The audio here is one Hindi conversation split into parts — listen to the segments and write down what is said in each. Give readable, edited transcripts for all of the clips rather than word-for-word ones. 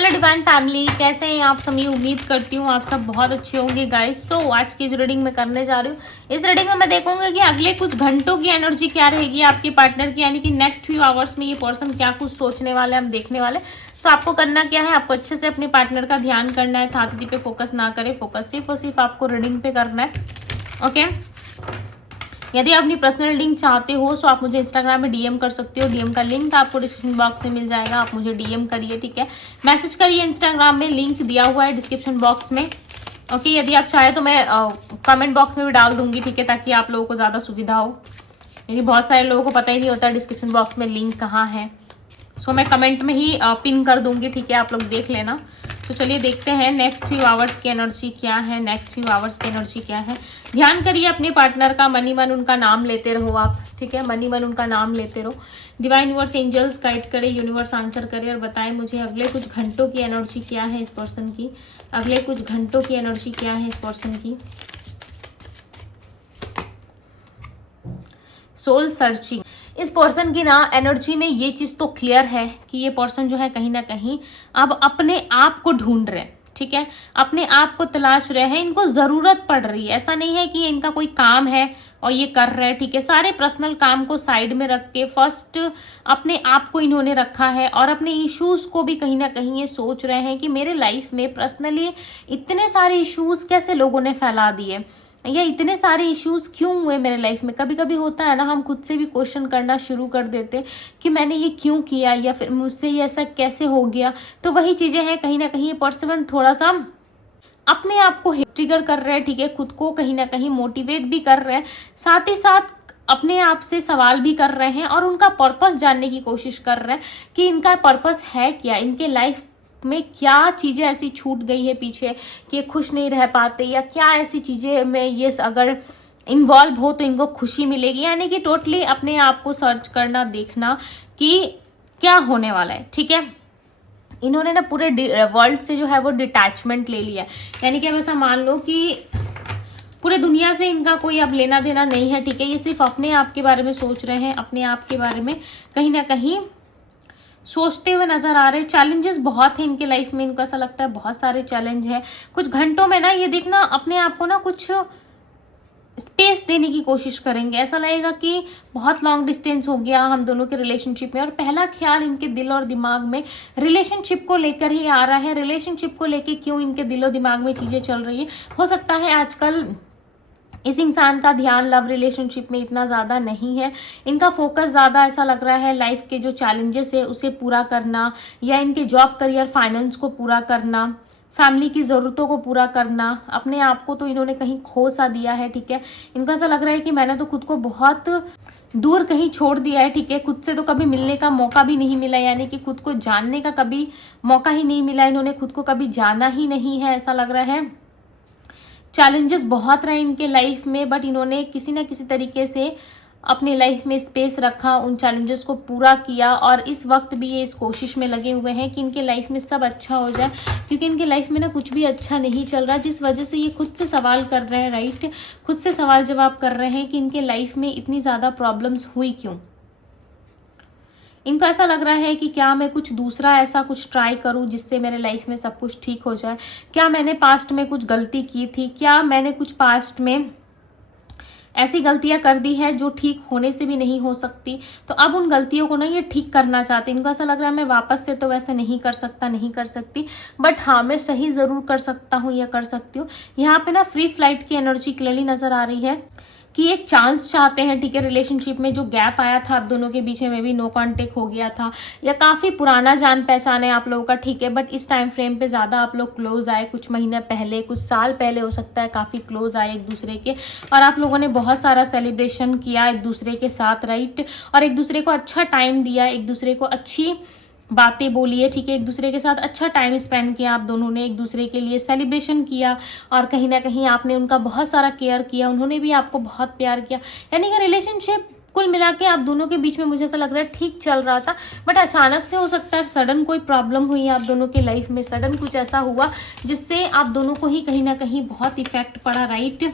हेलो डिवाइन फैमिली, कैसे हैं आप सभी। उम्मीद करती हूँ आप सब बहुत अच्छे होंगे गाइस। सो आज की जो रीडिंग मैं करने जा रही हूँ, इस रीडिंग में मैं देखूंगी कि अगले कुछ घंटों की एनर्जी क्या रहेगी आपके पार्टनर की, यानी कि नेक्स्ट फ्यू आवर्स में ये पर्सन क्या कुछ सोचने वाले हम देखने वाले। सो आपको करना क्या है, आपको अच्छे से अपने पार्टनर का ध्यान करना है, था पे फोकस ना करें, फोकस सिर्फ और सिर्फ आपको रीडिंग पे करना है। ओके, यदि आप अपनी पर्सनल रीडिंग चाहते हो तो आप मुझे इंस्टाग्राम में डीएम कर सकते हो। डीएम का लिंक आपको डिस्क्रिप्शन बॉक्स में मिल जाएगा, आप मुझे डीएम करिए, ठीक है, मैसेज करिए। इंस्टाग्राम में लिंक दिया हुआ है डिस्क्रिप्शन बॉक्स में। ओके, यदि आप चाहे तो मैं कमेंट बॉक्स में भी डाल दूंगी, ठीक है, ताकि आप लोगों को ज़्यादा सुविधा हो, क्योंकि बहुत सारे लोगों को पता ही नहीं होता डिस्क्रिप्शन बॉक्स में लिंक कहाँ है। सो मैं कमेंट में ही पिन कर दूंगी, ठीक है, आप लोग देख लेना। तो चलिए देखते हैं नेक्स्ट फ्यू आवर्स की एनर्जी क्या है, नेक्स्ट फ्यू आवर्स की एनर्जी क्या है। ध्यान करिए अपने पार्टनर का, मनी मन उनका नाम लेते रहो आप, ठीक है, मनी मन उनका नाम लेते रहो। डिवाइन यूनिवर्स एंजल्स गाइड करे, यूनिवर्स आंसर करे और बताएं मुझे अगले कुछ घंटों की एनर्जी क्या है इस पर्सन की, अगले कुछ घंटों की एनर्जी क्या है इस पर्सन की। सोल सर्चिंग, इस पर्सन की ना एनर्जी में ये चीज़ तो क्लियर है कि ये पर्सन जो है कहीं ना कहीं अब अपने आप को ढूंढ रहे हैं, ठीक है, अपने आप को तलाश रहे हैं, इनको ज़रूरत पड़ रही है। ऐसा नहीं है कि इनका कोई काम है और ये कर रहे हैं, ठीक है, सारे पर्सनल काम को साइड में रख के फर्स्ट अपने आप को इन्होंने रखा है और अपने इश्यूज़ को भी कहीं ना कहीं ये सोच रहे हैं कि मेरे लाइफ में पर्सनली इतने सारे इश्यूज़ कैसे लोगों ने फैला दिए, या इतने सारे इश्यूज क्यों हुए मेरे लाइफ में। कभी कभी होता है ना, हम खुद से भी क्वेश्चन करना शुरू कर देते कि मैंने ये क्यों किया, या फिर मुझसे ये ऐसा कैसे हो गया। तो वही चीज़ें हैं, कहीं ना कहीं ये पर्सन थोड़ा सा अपने आप को ट्रिगर कर रहे हैं, ठीक है, खुद को कहीं ना कहीं मोटिवेट भी कर रहे हैं, साथ ही साथ अपने आप से सवाल भी कर रहे हैं और उनका पर्पस जानने की कोशिश कर रहे हैं कि इनका पर्पस है क्या, इनके लाइफ में क्या चीज़ें ऐसी छूट गई है पीछे कि ये खुश नहीं रह पाते, या क्या ऐसी चीज़ें में ये अगर इन्वॉल्व हो तो इनको खुशी मिलेगी। यानी कि टोटली अपने आप को सर्च करना, देखना कि क्या होने वाला है, ठीक है। इन्होंने ना पूरे वर्ल्ड से जो है वो डिटैचमेंट ले लिया है, यानी कि अब ऐसा मान लो कि पूरे दुनिया से इनका कोई अब लेना देना नहीं है, ठीक है, ये सिर्फ अपने आप के बारे में सोच रहे हैं, अपने आप के बारे में कहीं ना कहीं सोचते हुए नजर आ रहे हैं। चैलेंजेस बहुत हैं इनके लाइफ में, इनको ऐसा लगता है बहुत सारे चैलेंज है। कुछ घंटों में ना ये देखना अपने आप को ना कुछ स्पेस देने की कोशिश करेंगे। ऐसा लगेगा कि बहुत लॉन्ग डिस्टेंस हो गया हम दोनों के रिलेशनशिप में, और पहला ख्याल इनके दिल और दिमाग में रिलेशनशिप को लेकर ही आ रहा है। रिलेशनशिप को लेकर क्यों इनके दिल और दिमाग में चीज़ें चल रही है, हो सकता है आजकल इस इंसान का ध्यान लव रिलेशनशिप में इतना ज़्यादा नहीं है, इनका फोकस ज़्यादा ऐसा लग रहा है लाइफ के जो चैलेंजेस है उसे पूरा करना, या इनके जॉब करियर फाइनेंस को पूरा करना, फैमिली की ज़रूरतों को पूरा करना। अपने आप को तो इन्होंने कहीं खो सा दिया है, ठीक है, इनको ऐसा लग रहा है कि मैंने तो खुद को बहुत दूर कहीं छोड़ दिया है, ठीक है, खुद से तो कभी मिलने का मौका भी नहीं मिला, यानी कि खुद को जानने का कभी मौका ही नहीं मिला, इन्होंने खुद को कभी जाना ही नहीं है, ऐसा लग रहा है। चैलेंजेस बहुत रहे इनके लाइफ में, बट इन्होंने किसी न किसी तरीके से अपने लाइफ में स्पेस रखा, उन चैलेंजेस को पूरा किया, और इस वक्त भी ये इस कोशिश में लगे हुए हैं कि इनके लाइफ में सब अच्छा हो जाए, क्योंकि इनके लाइफ में ना कुछ भी अच्छा नहीं चल रहा, जिस वजह से ये खुद से सवाल कर रहे हैं, राइट, खुद से सवाल जवाब कर रहे हैं कि इनके लाइफ में इतनी ज़्यादा प्रॉब्लम्स हुई क्यों। इनको ऐसा लग रहा है कि क्या मैं कुछ दूसरा ऐसा कुछ ट्राई करूं जिससे मेरे लाइफ में सब कुछ ठीक हो जाए। क्या मैंने पास्ट में कुछ गलती की थी, क्या मैंने कुछ पास्ट में ऐसी गलतियां कर दी है जो ठीक होने से भी नहीं हो सकती, तो अब उन गलतियों को ना ये ठीक करना चाहते हैं। इनको ऐसा लग रहा है मैं वापस से तो वैसे नहीं कर सकता, नहीं कर सकती, बट हाँ मैं सही ज़रूर कर सकता हूँ या कर सकती हूँ। यहाँ पे ना फ्री फ्लाइट की एनर्जी क्लियरली नज़र आ रही है कि एक चांस चाहते हैं, ठीक है, रिलेशनशिप में जो गैप आया था आप दोनों के बीच में भी नो कांटेक्ट हो गया था, या काफ़ी पुराना जान पहचान है आप लोगों का, ठीक है, बट इस टाइम फ्रेम पे ज़्यादा आप लोग क्लोज आए, कुछ महीने पहले, कुछ साल पहले हो सकता है, काफ़ी क्लोज आए एक दूसरे के, और आप लोगों ने बहुत सारा सेलिब्रेशन किया एक दूसरे के साथ, राइट, और एक दूसरे को अच्छा टाइम दिया, एक दूसरे को अच्छी बातें बोली है, ठीक है, एक दूसरे के साथ अच्छा टाइम स्पेंड किया आप दोनों ने, एक दूसरे के लिए सेलिब्रेशन किया, और कहीं ना कहीं आपने उनका बहुत सारा केयर किया, उन्होंने भी आपको बहुत प्यार किया। यानी कि रिलेशनशिप कुल मिला के आप दोनों के बीच में मुझे ऐसा लग रहा है ठीक चल रहा था, बट अचानक से हो सकता है सडन कोई प्रॉब्लम हुई आप दोनों के लाइफ में, सडन कुछ ऐसा हुआ जिससे आप दोनों को ही कहीं ना कहीं बहुत इफेक्ट पड़ा, राइट।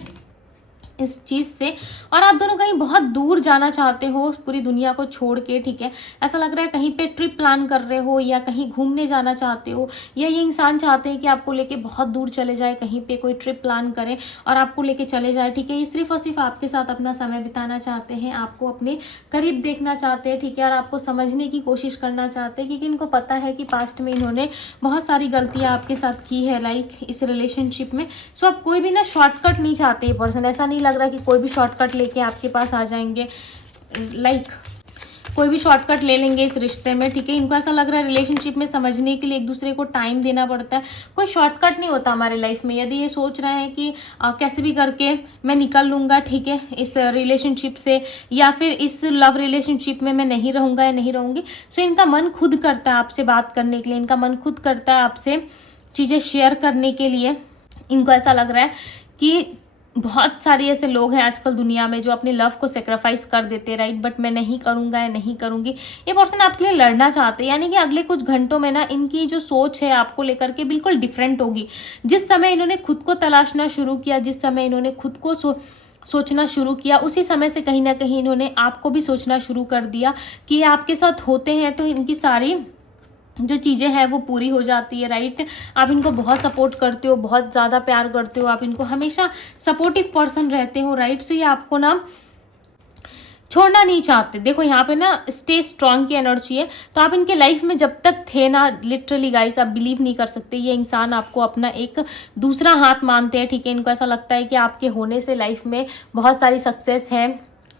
इस चीज़ से। और आप दोनों कहीं बहुत दूर जाना चाहते हो पूरी दुनिया को छोड़ के, ठीक है। ऐसा लग रहा है कहीं पे ट्रिप प्लान कर रहे हो या कहीं घूमने जाना चाहते हो, या ये इंसान चाहते हैं कि आपको लेके बहुत दूर चले जाए, कहीं पे कोई ट्रिप प्लान करें और आपको लेके चले जाए, ठीक है। ये सिर्फ और सिर्फ आपके साथ अपना समय बिताना चाहते हैं, आपको अपने करीब देखना चाहते हैं, ठीक है, और आपको समझने की कोशिश करना चाहते हैं, क्योंकि इनको पता है कि पास्ट में इन्होंने बहुत सारी गलतियाँ आपके साथ की है लाइक इस रिलेशनशिप में। सो आप कोई भी ना शॉर्टकट नहीं चाहते। ये पर्सन ऐसा नहीं लग रहा कि कोई भी शॉर्टकट लेके आपके पास आ जाएंगे, लाइक कोई भी शॉर्टकट ले लेंगे इस रिश्ते में, ठीक है। इनको ऐसा लग रहा है रिलेशनशिप में समझने के लिए एक दूसरे को टाइम देना पड़ता है, कोई शॉर्टकट नहीं होता हमारे लाइफ में। यदि ये सोच रहे हैं कि कैसे भी करके मैं निकल लूँगा, ठीक है, इस रिलेशनशिप से, या फिर इस लव रिलेशनशिप में मैं नहीं रहूँगा या नहीं रहूँगी, सो इनका मन खुद करता है आपसे बात करने के लिए, इनका मन खुद करता है आपसे चीज़ें शेयर करने के लिए। इनको ऐसा लग रहा है कि बहुत सारे ऐसे लोग हैं आजकल दुनिया में जो अपने लव को सेक्रीफाइस कर देते हैं, राइट, बट मैं नहीं करूँगा या नहीं करूँगी। ये पर्सन आपके लिए लड़ना चाहते हैं, यानी कि अगले कुछ घंटों में ना इनकी जो सोच है आपको लेकर के बिल्कुल डिफरेंट होगी। जिस समय इन्होंने खुद को तलाशना शुरू किया, जिस समय इन्होंने खुद को सोचना शुरू किया, उसी समय से कहीं ना कहीं इन्होंने आपको भी सोचना शुरू कर दिया कि आपके साथ होते हैं तो इनकी सारी जो चीज़ें हैं वो पूरी हो जाती है, राइट। आप इनको बहुत सपोर्ट करते हो, बहुत ज़्यादा प्यार करते हो, आप इनको हमेशा सपोर्टिव पर्सन रहते हो, राइट। सो ये आपको ना छोड़ना नहीं चाहते। देखो यहाँ पे ना स्टे स्ट्रांग की एनर्जी है, तो आप इनके लाइफ में जब तक थे ना, लिटरली गाइस आप बिलीव नहीं कर सकते, ये इंसान आपको अपना एक दूसरा हाथ मानते हैं, ठीक है। इनको ऐसा लगता है कि आपके होने से लाइफ में बहुत सारी सक्सेस है,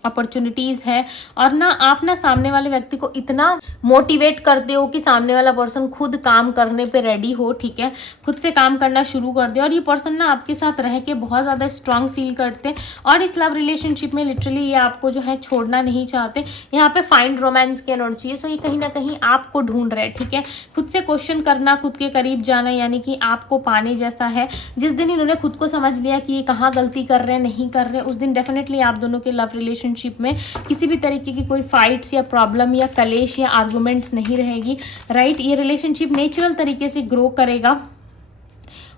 अपॉर्चुनिटीज़ है, और ना आप ना सामने वाले व्यक्ति को इतना मोटिवेट करते हो कि सामने वाला पर्सन खुद काम करने पे रेडी हो, ठीक है, खुद से काम करना शुरू कर दे। और ये पर्सन ना आपके साथ रह के बहुत ज़्यादा स्ट्रांग फील करते हैं, और इस लव रिलेशनशिप में लिटरली ये आपको जो है छोड़ना नहीं चाहते। यहाँ पे फाइंड रोमांस की एनर्जी है, सो ये कहीं ना कहीं आपको ढूंढ रहे हैं, ठीक है। खुद से क्वेश्चन करना, खुद के करीब जाना, यानी कि आपको पाने जैसा है। जिस दिन इन्होंने खुद को समझ लिया कि ये कहाँ गलती कर रहे हैं, नहीं कर रहे, उस दिन डेफिनेटली आप दोनों के लव रिलेशनशिप में किसी भी तरीके की कोई फाइट्स या प्रॉब्लम या कलेश या आर्गुमेंट्स नहीं रहेगी, राइट। ये रिलेशनशिप नेचुरल तरीके से ग्रो करेगा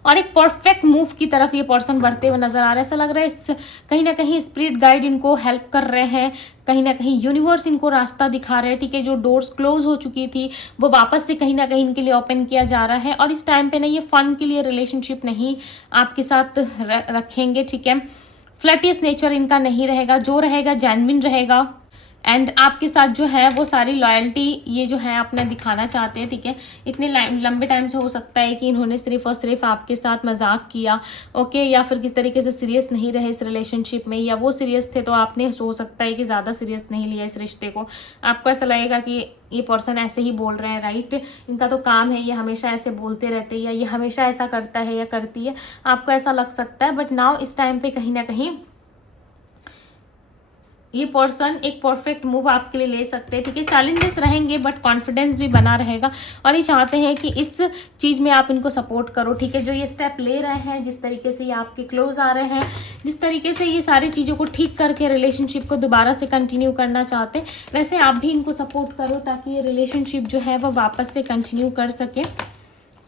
और एक परफेक्ट मूव की तरफ ये पर्सन बढ़ते हुए नजर आ रहा है। ऐसा लग रहा है कहीं ना कहीं स्पिरिट गाइड इनको हेल्प कर रहे हैं, कहीं ना कहीं यूनिवर्स इनको रास्ता दिखा रहे हैं, ठीक है। जो डोर्स क्लोज हो चुकी थी वो वापस से कहीं ना कहीं इनके लिए ओपन किया जा रहा है, और इस टाइम पे ना ये फन के लिए रिलेशनशिप नहीं आपके साथ रखेंगे, ठीक है। फ्लर्टियस नेचर इनका नहीं रहेगा, जो रहेगा जेन्युइन रहेगा, एंड आपके साथ जो है वो सारी लॉयल्टी ये जो है अपना दिखाना चाहते हैं, ठीक है। इतने लंबे टाइम से हो सकता है कि इन्होंने सिर्फ और सिर्फ आपके साथ मजाक किया, ओके, या फिर किस तरीके से सीरियस नहीं रहे इस रिलेशनशिप में, या वो सीरियस थे तो आपने हो सकता है कि ज़्यादा सीरियस नहीं लिया इस रिश्ते को। आपको ऐसा लगेगा कि ये पर्सन ऐसे ही बोल रहे हैं, राइट, इनका तो काम है, ये हमेशा ऐसे बोलते रहते हैं, या ये हमेशा ऐसा करता है या करती है, आपको ऐसा लग सकता है। बट नाउ इस टाइम पे कहीं ना कहीं ये पर्सन एक परफेक्ट मूव आपके लिए ले सकते हैं, ठीक है। चैलेंजेस रहेंगे बट कॉन्फिडेंस भी बना रहेगा, और ये चाहते हैं कि इस चीज़ में आप इनको सपोर्ट करो, ठीक है। जो ये स्टेप ले रहे हैं, जिस तरीके से ये आपके क्लोज आ रहे हैं, जिस तरीके से ये सारी चीज़ों को ठीक करके रिलेशनशिप को दोबारा से कंटिन्यू करना चाहते हैं, वैसे आप भी इनको सपोर्ट करो ताकि ये रिलेशनशिप जो है वो वापस से कंटिन्यू कर सके,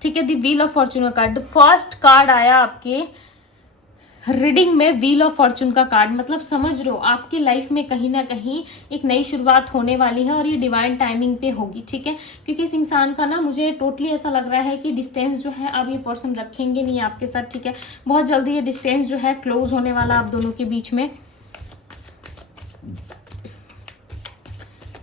ठीक है। द व्हील ऑफ फॉर्चून का कार्ड, फर्स्ट कार्ड आया आपके रीडिंग में, व्हील ऑफ फॉर्चून का कार्ड, मतलब समझ रहे हो आपकी लाइफ में कहीं ना कहीं एक नई शुरुआत होने वाली है, और ये डिवाइन टाइमिंग पे होगी, ठीक है। क्योंकि इस इंसान का ना मुझे टोटली ऐसा लग रहा है कि डिस्टेंस जो है अब ये पर्सन रखेंगे नहीं आपके साथ, ठीक है। बहुत जल्दी ये डिस्टेंस जो है क्लोज होने वाला आप दोनों के बीच में।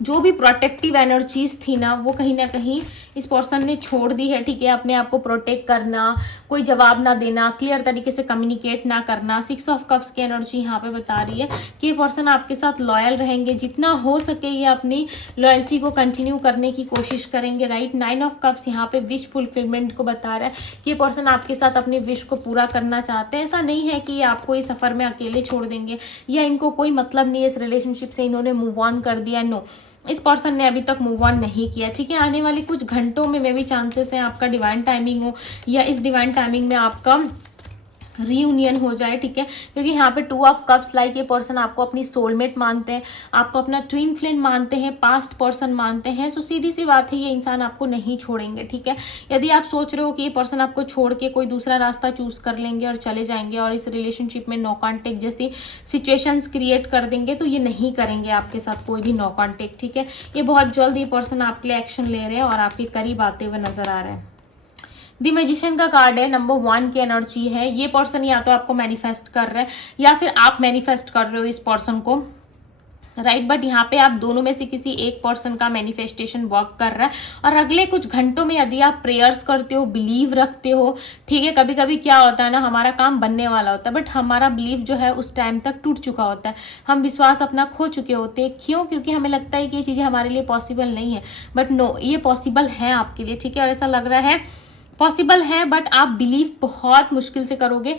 जो भी प्रोटेक्टिव एनर्जीज थी ना वो कहीं ना कहीं इस पर्सन ने छोड़ दी है, ठीक है। अपने आप को प्रोटेक्ट करना, कोई जवाब ना देना, क्लियर तरीके से कम्युनिकेट ना करना। 6 ऑफ कप्स की एनर्जी यहाँ पे बता रही है कि ये पर्सन आपके साथ लॉयल रहेंगे, जितना हो सके ये अपनी लॉयल्टी को कंटिन्यू करने की कोशिश करेंगे, राइट। 9 ऑफ कप्स यहाँ पे विश फुलफिलमेंट को बता रहा है कि ये पर्सन आपके साथ अपने विश को पूरा करना चाहते हैं। ऐसा नहीं है कि ये आपको इस सफ़र में अकेले छोड़ देंगे, या इनको कोई मतलब नहीं है इस रिलेशनशिप से, इन्होंने मूव ऑन कर दिया, नो, इस पर्सन ने अभी तक मूव ऑन नहीं किया, ठीक है। आने वाली कुछ घंटों में भी चांसेस हैं आपका डिवाइन टाइमिंग हो, या इस डिवाइन टाइमिंग में आपका रीयूनियन हो जाए, ठीक है, क्योंकि यहाँ पे 2 ऑफ कप्स लाइक ये पर्सन आपको अपनी सोलमेट मानते हैं, आपको अपना ट्विन फ्लेम मानते हैं, पास्ट पर्सन मानते हैं। सो सीधी सी बात है, ये इंसान आपको नहीं छोड़ेंगे, ठीक है। यदि आप सोच रहे हो कि ये पर्सन आपको छोड़ के कोई दूसरा रास्ता चूज कर लेंगे और चले जाएंगे और इस रिलेशनशिप में नो कॉन्टेक्ट जैसी सिचुएशंस क्रिएट कर देंगे, तो ये नहीं करेंगे आपके साथ कोई भी नो कॉन्टेक्ट, ठीक है। ये बहुत जल्द ये पर्सन आपके लिए एक्शन ले रहे हैं और आपके करीब आते हुए नजर आ रहे हैं। द मैजिशियन का कार्ड है, नंबर 1 की एनर्जी है। ये पर्सन या तो आपको मैनिफेस्ट कर रहा है या फिर आप मैनिफेस्ट कर रहे हो इस पर्सन को, राइट। बट यहाँ पे आप दोनों में से किसी एक पर्सन का मैनिफेस्टेशन वर्क कर रहा है और अगले कुछ घंटों में यदि आप प्रेयर्स करते हो, बिलीव रखते हो, ठीक है। कभी कभी क्या होता है ना, हमारा काम बनने वाला होता है बट हमारा बिलीव जो है उस टाइम तक टूट चुका होता है, हम विश्वास अपना खो चुके होते हैं। क्यों? क्योंकि हमें लगता है कि ये चीज़ें हमारे लिए पॉसिबल नहीं है, बट नो, ये पॉसिबल है आपके लिए, ठीक है। और ऐसा लग रहा है पॉसिबल है बट आप बिलीव बहुत मुश्किल से करोगे,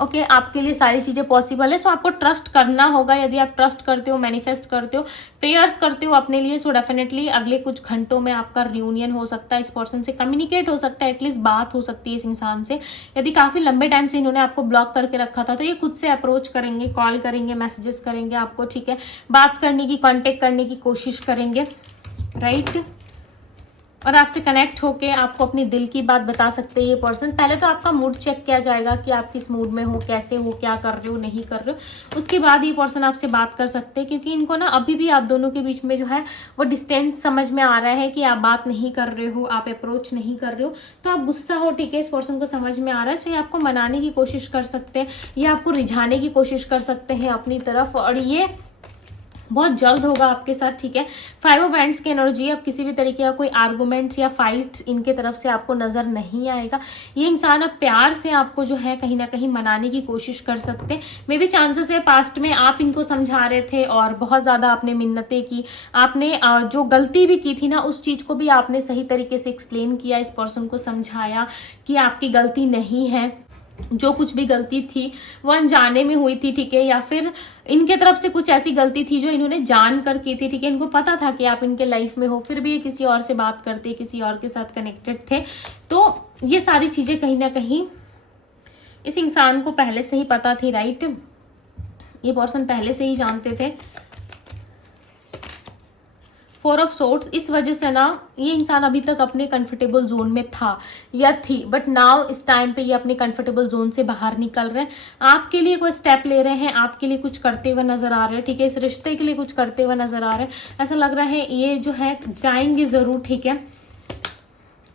ओके। आपके लिए सारी चीज़ें पॉसिबल है, सो आपको ट्रस्ट करना होगा। यदि आप ट्रस्ट करते हो, मैनिफेस्ट करते हो, प्रेयर्स करते हो अपने लिए, सो डेफिनेटली अगले कुछ घंटों में आपका रियूनियन हो सकता है, इस पर्सन से कम्युनिकेट हो सकता है, एटलीस्ट बात हो सकती है इस इंसान से। यदि काफ़ी लंबे टाइम से इन्होंने आपको ब्लॉक करके रखा था तो ये खुद से अप्रोच करेंगे, कॉल करेंगे, मैसेजेस करेंगे आपको, ठीक है। बात करने की, कॉन्टेक्ट करने की कोशिश करेंगे, राइट। और आपसे कनेक्ट होके आपको अपनी दिल की बात बता सकते हैं ये पर्सन। पहले तो आपका मूड चेक किया जाएगा कि आप किस मूड में हो, कैसे हो, क्या कर रहे हो, नहीं कर रहे हो, उसके बाद ये पर्सन आपसे बात कर सकते हैं। क्योंकि इनको ना अभी भी आप दोनों के बीच में जो है वो डिस्टेंस समझ में आ रहा है कि आप बात नहीं कर रहे हो, आप अप्रोच नहीं कर रहे हो, तो आप गुस्सा हो, ठीक है, इस पर्सन को समझ में आ रहा है। सो ये आपको मनाने की कोशिश कर सकते हैं, ये आपको रिझाने की कोशिश कर सकते हैं अपनी तरफ, और ये बहुत जल्द होगा आपके साथ, ठीक है। 5 ऑफ हैंड्स की एनर्जी है। अब किसी भी तरीके का कोई आर्गूमेंट्स या फाइट्स इनके तरफ से आपको नज़र नहीं आएगा। ये इंसान अब प्यार से आपको जो है कहीं ना कहीं मनाने की कोशिश कर सकते हैं। मे बी चांसेस है पास्ट में आप इनको समझा रहे थे और बहुत ज़्यादा आपने मिन्नतें की, आपने जो गलती भी की थी ना उस चीज़ को भी आपने सही तरीके से एक्सप्लेन किया, इस पर्सन को समझाया कि आपकी गलती नहीं है, जो कुछ भी गलती थी वो अनजाने में हुई थी, ठीक है, या फिर इनके तरफ से कुछ ऐसी गलती थी जो इन्होंने जान कर की थी, ठीक है। इनको पता था कि आप इनके लाइफ में हो, फिर भी ये किसी और से बात करते, किसी और के साथ कनेक्टेड थे। तो ये सारी चीज़ें कहीं ना कहीं इस इंसान को पहले से ही पता थी, राइट। ये पर्सन पहले से ही जानते थे। 4 ऑफ सोर्ड्स, इस वजह से ना ये इंसान अभी तक अपने कंफर्टेबल जोन में था या थी, बट नाउ इस टाइम पे ये अपने कंफर्टेबल जोन से बाहर निकल रहे हैं, आपके लिए कोई स्टेप ले रहे हैं, आपके लिए कुछ करते हुए नजर आ रहे हैं, ठीक है। इस रिश्ते के लिए कुछ करते हुए नजर आ रहे हैं। ऐसा लग रहा है ये जो है जाएंगे ज़रूर, ठीक है,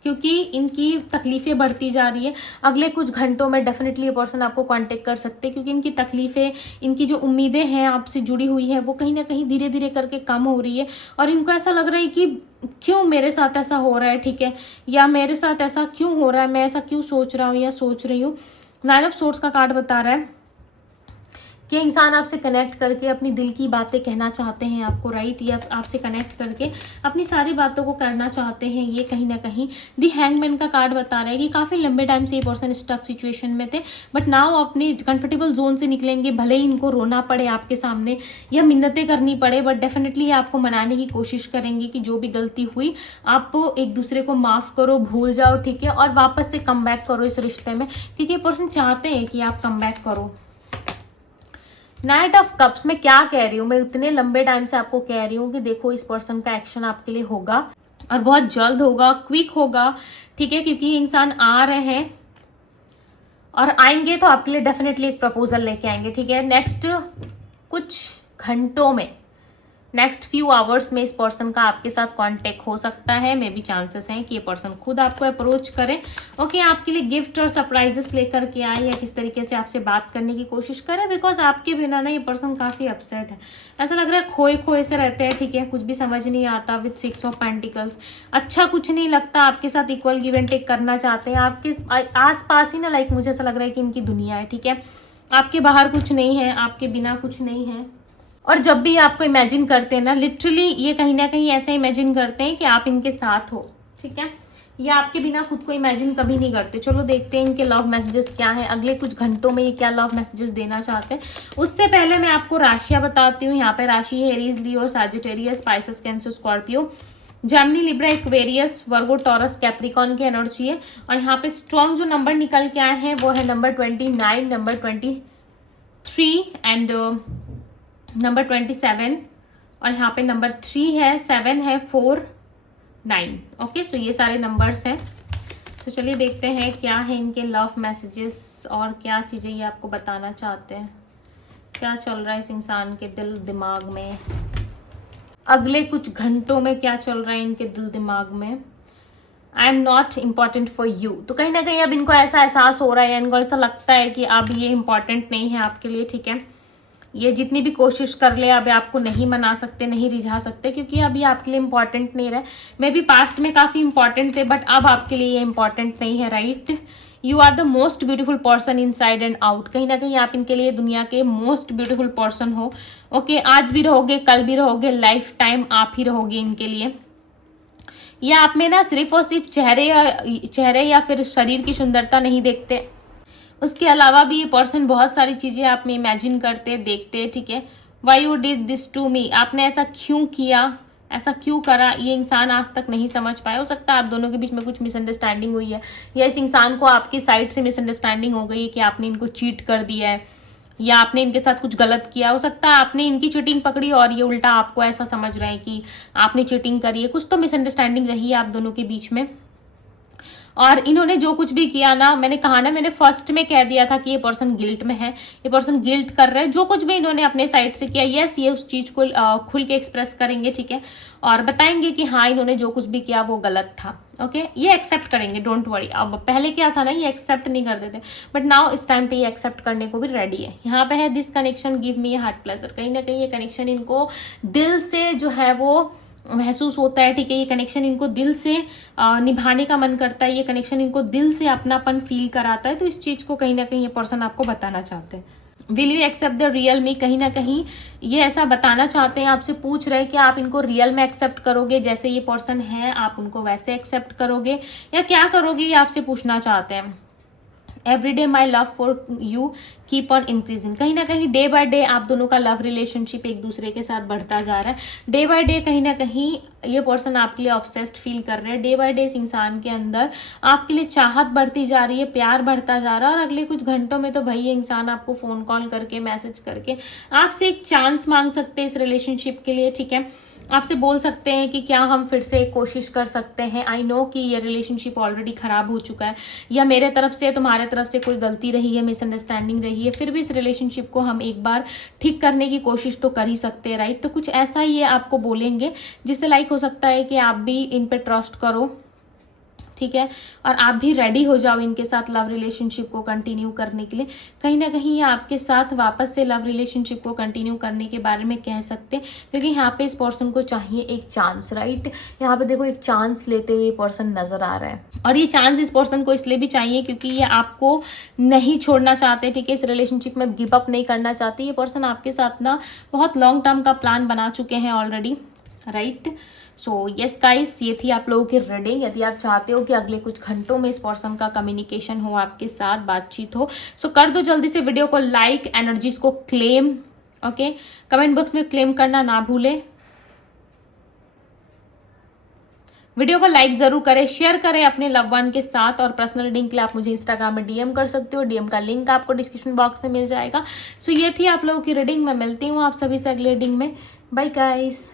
क्योंकि इनकी तकलीफ़ें बढ़ती जा रही है। अगले कुछ घंटों में डेफिनेटली ये पर्सन आपको कांटेक्ट कर सकते हैं, क्योंकि इनकी तकलीफ़ें, इनकी जो उम्मीदें हैं आपसे जुड़ी हुई है वो कहीं ना कहीं धीरे धीरे करके कम हो रही है। और इनको ऐसा लग रहा है कि क्यों मेरे साथ ऐसा हो रहा है, ठीक है, या मेरे साथ ऐसा क्यों हो रहा है, मैं ऐसा क्यों सोच रहा हूँ या सोच रही हूँ। 9 ऑफ सोर्ड्स का कार्ड बता रहा है कि इंसान आपसे कनेक्ट करके अपनी दिल की बातें कहना चाहते हैं आपको, राइट, या आपसे कनेक्ट करके अपनी सारी बातों को करना चाहते हैं। ये कहीं ना कहीं दी हैंगमैन का कार्ड बता रहा है कि काफ़ी लंबे टाइम से ये पर्सन स्टक सिचुएशन में थे, बट नाउ अपनी कंफर्टेबल जोन से निकलेंगे। भले ही इनको रोना पड़े आपके सामने या मिन्नतें करनी पड़े, बट डेफिनेटली आपको मनाने की कोशिश करेंगे कि जो भी गलती हुई आप एक दूसरे को माफ़ करो, भूल जाओ, ठीक है, और वापस से कम बैक करो इस रिश्ते में, क्योंकि ये पर्सन चाहते हैं कि आप कम बैक करो। नाइट ऑफ कप्स में क्या कह रही हूँ मैं, इतने लंबे टाइम से आपको कह रही हूँ कि देखो इस पर्सन का एक्शन आपके लिए होगा और बहुत जल्द होगा, क्विक होगा, ठीक है, क्योंकि इंसान आ रहे हैं और आएंगे तो आपके लिए डेफिनेटली एक प्रपोजल लेके आएंगे, ठीक है। नेक्स्ट कुछ घंटों में, नेक्स्ट फ्यू आवर्स में इस पर्सन का आपके साथ कांटेक्ट हो सकता है। मे बी चांसेस हैं कि ये पर्सन खुद आपको अप्रोच करे, ओके, आपके लिए गिफ्ट और सरप्राइजेस लेकर के आए या किस तरीके से आपसे बात करने की कोशिश करे, बिकॉज आपके बिना ना ये पर्सन काफ़ी अपसेट है। ऐसा लग रहा है खोए खोए से रहते हैं, ठीक है, कुछ भी समझ नहीं आता। विद 6 ऑफ पेंटिकल्स, अच्छा कुछ नहीं लगता, आपके साथ इक्वल गिव एंड टेक करना चाहते हैं, आपके आस पास ही ना, लाइक मुझे ऐसा लग रहा है कि इनकी दुनिया है, ठीक है, आपके बाहर कुछ नहीं है, आपके बिना कुछ नहीं है। और जब भी आपको इमेजिन करते हैं ना, लिटरली ये कहीं ना कहीं ऐसा इमेजिन करते हैं कि आप इनके साथ हो, ठीक है, ये आपके बिना खुद को इमेजिन कभी नहीं करते। चलो देखते हैं इनके लव मैसेजेस क्या हैं, अगले कुछ घंटों में ये क्या लव मैसेजेस देना चाहते हैं। उससे पहले मैं आपको राशियाँ बताती हूँ। यहाँ पे राशि है Aries, Leo, Sagittarius, Pisces, Cancer, Scorpio. Gemini, Libra, Aquarius, Virgo, Taurus, Capricorn की एनर्जी है। और यहाँ पे स्ट्रॉन्ग जो नंबर निकल के आए हैं वो है नंबर 29, नंबर 23 एंड नंबर 27। और यहाँ पे नंबर 3 है, 7 है, 4, 9। ओके, सो ये सारे नंबर्स हैं। तो चलिए देखते हैं क्या है इनके लव मैसेजेस और क्या चीज़ें ये आपको बताना चाहते हैं, क्या चल रहा है इस इंसान के दिल दिमाग में, अगले कुछ घंटों में क्या चल रहा है इनके दिल दिमाग में। I am not important for you, तो कहीं ना कहीं अब इनको ऐसा एहसास हो रहा है, इनको ऐसा लगता है कि अब ये इम्पॉर्टेंट नहीं है आपके लिए, ठीक है। ये जितनी भी कोशिश कर ले अब आपको नहीं मना सकते, नहीं रिझा सकते, क्योंकि अब ये आपके लिए इम्पॉर्टेंट नहीं रहे। मे बी पास्ट में काफ़ी इंपॉर्टेंट थे बट अब आपके लिए ये इम्पॉर्टेंट नहीं है, right. You are the most beautiful person inside and out, कहीं ना कहीं आप इनके लिए दुनिया के मोस्ट ब्यूटीफुल पर्सन हो। ओके, आज भी रहोगे, कल भी रहोगे, लाइफ टाइम आप ही रहोगे इनके लिए। ये आप में ना सिर्फ और सिर्फ चेहरे या फिर शरीर की सुंदरता नहीं देखते, उसके अलावा भी ये पर्सन बहुत सारी चीज़ें आप में इमेजिन करते, देखते, ठीक है। Why you did this to me, आपने ऐसा क्यों किया, ऐसा क्यों करा, ये इंसान आज तक नहीं समझ पाया। हो सकता है आप दोनों के बीच में कुछ मिसअंडरस्टैंडिंग हुई है, या इस इंसान को आपकी साइड से मिसअंडरस्टैंडिंग हो गई है कि आपने इनको चीट कर दिया है, या आपने इनके साथ कुछ गलत किया। हो सकता है आपने इनकी चीटिंग पकड़ी और ये उल्टा आपको ऐसा समझ रहे हैं कि आपने चीटिंग करी है। कुछ तो मिसअंडरस्टैंडिंग रही है आप दोनों के बीच में। और इन्होंने जो कुछ भी किया ना, मैंने कहा ना, मैंने फर्स्ट में कह दिया था कि ये पर्सन गिल्ट में है, ये पर्सन गिल्ट कर रहे हैं। जो कुछ भी इन्होंने अपने साइड से किया, यस, ये उस चीज़ को खुल के एक्सप्रेस करेंगे, ठीक है, और बताएंगे कि हाँ इन्होंने जो कुछ भी किया वो गलत था। ओके, ये एक्सेप्ट करेंगे, डोंट वरी। अब पहले क्या था ना, ये एक्सेप्ट नहीं करते थे, बट नाउ इस टाइम पे ये एक्सेप्ट करने को भी रेडी है। यहाँ पे है this connection give me heart pleasure, कहीं ना कहीं ये कनेक्शन इनको दिल से जो है वो महसूस होता है, ठीक है। ये कनेक्शन इनको दिल से निभाने का मन करता है, ये कनेक्शन इनको दिल से अपनापन फील कराता है। तो इस चीज़ को कहीं ना कहीं ये पर्सन आपको बताना चाहते हैं। Will you accept the real me, कहीं ना कहीं ये ऐसा बताना चाहते हैं, आपसे पूछ रहे हैं कि आप इनको रियल में एक्सेप्ट करोगे, जैसे ये पर्सन है आप उनको वैसे एक्सेप्ट करोगे, या क्या करोगे, ये आपसे पूछना चाहते हैं। Every day my love for you keep on increasing, कहीं ना कहीं डे बाय डे आप दोनों का लव रिलेशनशिप एक दूसरे के साथ बढ़ता जा रहा है। डे बाय डे कहीं ना कहीं ये पर्सन आपके लिए ऑब्सेस्ड फील कर रहे हैं। डे बाय डे इस इंसान के अंदर आपके लिए चाहत बढ़ती जा रही है, प्यार बढ़ता जा रहा है। और अगले कुछ घंटों में तो भाई ये इंसान आपको फ़ोन कॉल करके, मैसेज करके आपसे एक चांस मांग सकते हैं इस रिलेशनशिप के लिए, ठीक है। आपसे बोल सकते हैं कि क्या हम फिर से कोशिश कर सकते हैं। आई नो कि ये रिलेशनशिप ऑलरेडी ख़राब हो चुका है, या मेरे तरफ से तुम्हारे तरफ से कोई गलती रही है, मिसअंडरस्टैंडिंग रही है, फिर भी इस रिलेशनशिप को हम एक बार ठीक करने की कोशिश तो कर ही सकते हैं, राइट। तो कुछ ऐसा ही ये आपको बोलेंगे जिससे लाइक हो सकता है कि आप भी इन पर ट्रस्ट करो, ठीक है, और आप भी रेडी हो जाओ इनके साथ लव रिलेशनशिप को कंटिन्यू करने के लिए। कहीं ना कहीं ये आपके साथ वापस से लव रिलेशनशिप को कंटिन्यू करने के बारे में कह सकते हैं, क्योंकि यहाँ पे इस पर्सन को चाहिए एक चांस, राइट। यहाँ पे देखो एक चांस लेते हुए पर्सन नजर आ रहा है, और ये चांस इस पर्सन को इसलिए भी चाहिए क्योंकि ये आपको नहीं छोड़ना चाहते, ठीक है, इस रिलेशनशिप में गिव अप नहीं करना चाहते। ये पर्सन आपके साथ ना बहुत लॉन्ग टर्म का प्लान बना चुके हैं already, right. So yes guys, ये थी आप लोगों की रीडिंग। यदि आप चाहते हो कि अगले कुछ घंटों में इस पर्सन का कम्युनिकेशन हो, आपके साथ बातचीत हो, सो कर दो जल्दी से वीडियो को लाइक, एनर्जीज को क्लेम, ओके। कमेंट बॉक्स में क्लेम करना ना भूलें। वीडियो को लाइक जरूर करें, शेयर करें अपने लव वन के साथ, और पर्सनल रीडिंग के लिए आप मुझे इंस्टाग्राम में डीएम कर सकते हो। डीएम का लिंक आपको डिस्क्रिप्शन बॉक्स में मिल जाएगा। सो ये थी आप लोगों की रीडिंग। मैं मिलती हूँ आप सभी से अगले रीडिंग में। Bye guys.